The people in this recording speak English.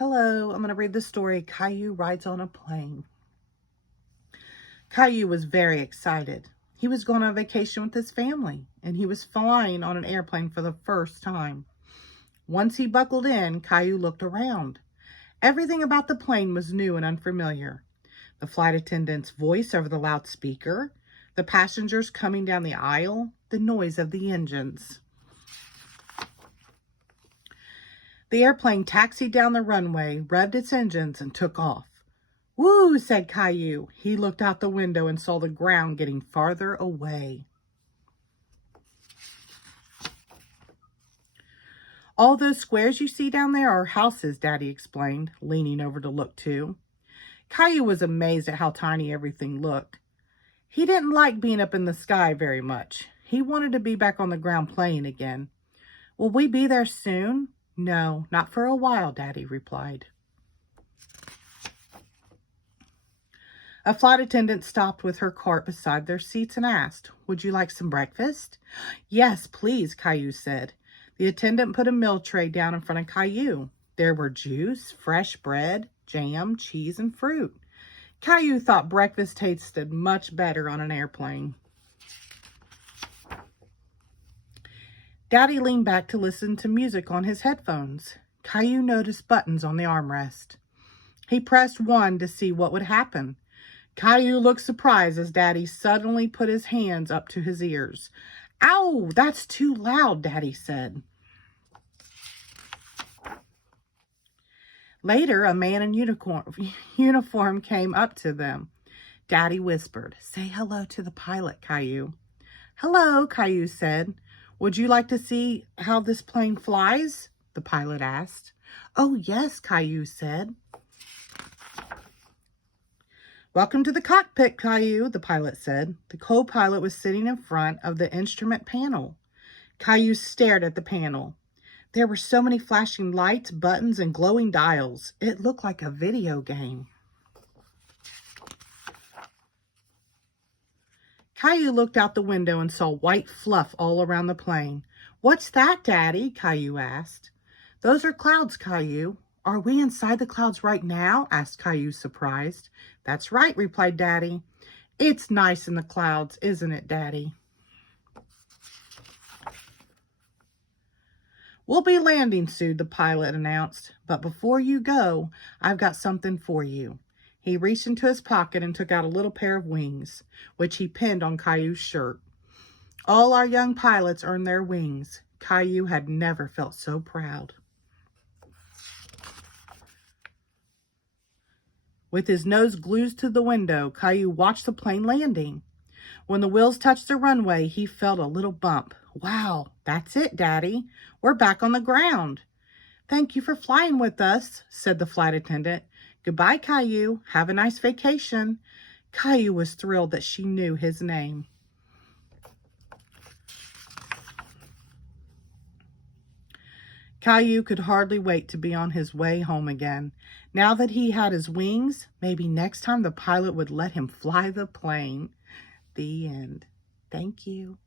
Hello, I'm going to read the story, Caillou Rides on a Plane. Caillou was very excited. He was going on vacation with his family, and he was flying on an airplane for the first time. Once he buckled in, Caillou looked around. Everything about the plane was new and unfamiliar. The flight attendant's voice over the loudspeaker, the passengers coming down the aisle, the noise of the engines. The airplane taxied down the runway, revved its engines, and took off. "Woo," said Caillou. He looked out the window and saw the ground getting farther away. "All those squares you see down there are houses," Daddy explained, leaning over to look too. Caillou was amazed at how tiny everything looked. He didn't like being up in the sky very much. He wanted to be back on the ground playing again. "Will we be there soon?" "No, not for a while," Daddy replied. A flight attendant stopped with her cart beside their seats and asked, "Would you like some breakfast?" "Yes, please," Caillou said. The attendant put a meal tray down in front of Caillou. There were juice, fresh bread, jam, cheese, and fruit. Caillou thought breakfast tasted much better on an airplane. Daddy leaned back to listen to music on his headphones. Caillou noticed buttons on the armrest. He pressed one to see what would happen. Caillou looked surprised as Daddy suddenly put his hands up to his ears. "Ow, that's too loud," Daddy said. Later, a man in uniform came up to them. Daddy whispered, "Say hello to the pilot, Caillou." "Hello," Caillou said. "Would you like to see how this plane flies?" the pilot asked. "Oh, yes," Caillou said. "Welcome to the cockpit, Caillou," the pilot said. The co-pilot was sitting in front of the instrument panel. Caillou stared at the panel. There were so many flashing lights, buttons, and glowing dials. It looked like a video game. Caillou looked out the window and saw white fluff all around the plane. "What's that, Daddy?" Caillou asked. "Those are clouds, Caillou." "Are we inside the clouds right now?" asked Caillou, surprised. "That's right," replied Daddy. "It's nice in the clouds, isn't it, Daddy?" "We'll be landing soon," the pilot announced. "But before you go, I've got something for you." He reached into his pocket and took out a little pair of wings, which he pinned on Caillou's shirt. All our young pilots earn their wings. Caillou had never felt so proud. With his nose glued to the window, Caillou watched the plane landing. When the wheels touched the runway, he felt a little bump. "Wow, that's it, Daddy. We're back on the ground." "Thank you for flying with us," said the flight attendant. "Goodbye, Caillou. Have a nice vacation." Caillou was thrilled that she knew his name. Caillou could hardly wait to be on his way home again. Now that he had his wings, maybe next time the pilot would let him fly the plane. The end. Thank you.